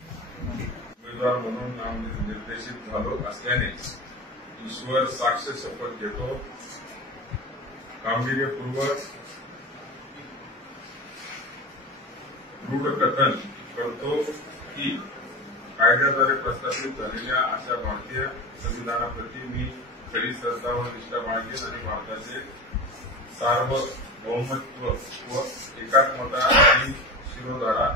उमेदवार म्हणून नामनिर्देशित झालो असल्याने ईश्वर साक्ष शपथ घेतो. कामगिरीपूर्वक दृढ कथन करतो की कायद्याद्वारे प्रस्थापित झालेल्या अशा भारतीय संविधानाप्रती मी खरी श्रद्धा व निष्ठा बाळगेन आणि भारताचे सार्वभौमत्व व एकात्मता आणि शिरोधारा